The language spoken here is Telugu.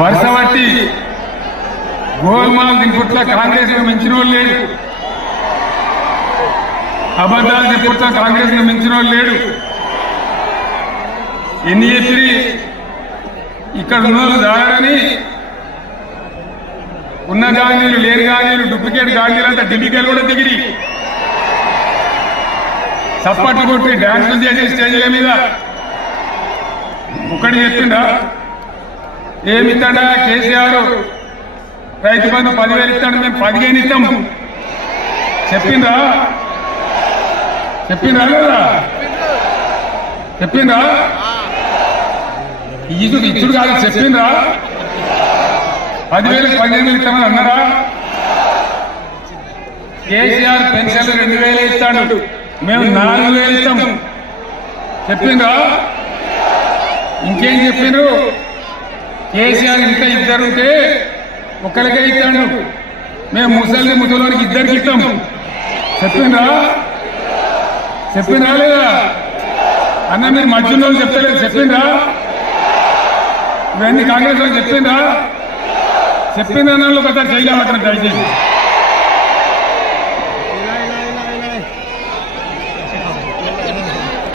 వరుస బట్టి గోల్మాల్ దింపుట్ల కాంగ్రెస్ ను మించిన వాళ్ళు లేడు, అబద్ధాలు దింపుట్ల కాంగ్రెస్ ను మించిన వాళ్ళు లేడు. ఎన్ని చెప్పి ఇక్కడ ఉన్న వాళ్ళు దారని ఉన్న గాంధీలు లేని గాంధీలు డూప్లికేట్ గాంధీలు అంతా ఢిల్లీకి కూడా దిగిరి చప్పట్లు కొట్టి డాన్సులు చేసి స్టేజ్ల మీద ఒకటి చెప్పిండా ఏమిస్తాడా కేసీఆర్ రైతు బంధు 10,000 ఇస్తాడు, మేము 15 ఇస్తాం చెప్పిందా లేదా చెప్పిందా? ఇచ్చుడు కాదు చెప్పిందా? 10,000 15,000 ఇస్తామని అన్నారా? కేసీఆర్ పెన్షన్లు 2,000 ఇస్తాడు, మేము 4,000 ఇస్తాం చెప్పిందా? ఇంకేం చెప్పిండ్రు? కేసీఆర్ ఇంకా ఇద్దరుంటే ఒక్కరికే ఇస్తాడు, మేము ముసలికి ఇద్దరికి ఇస్తాం చెప్పిండ్రా లేదా అన్న? మీరు మధ్యలో చెప్తలేదు చెప్పిండ్రా? ఇవన్నీ కాంగ్రెస్ వాళ్ళు చెప్పిండ్రా? చెప్పిందన్న ఒకసారి చేయలేమంటారు దయచేసి.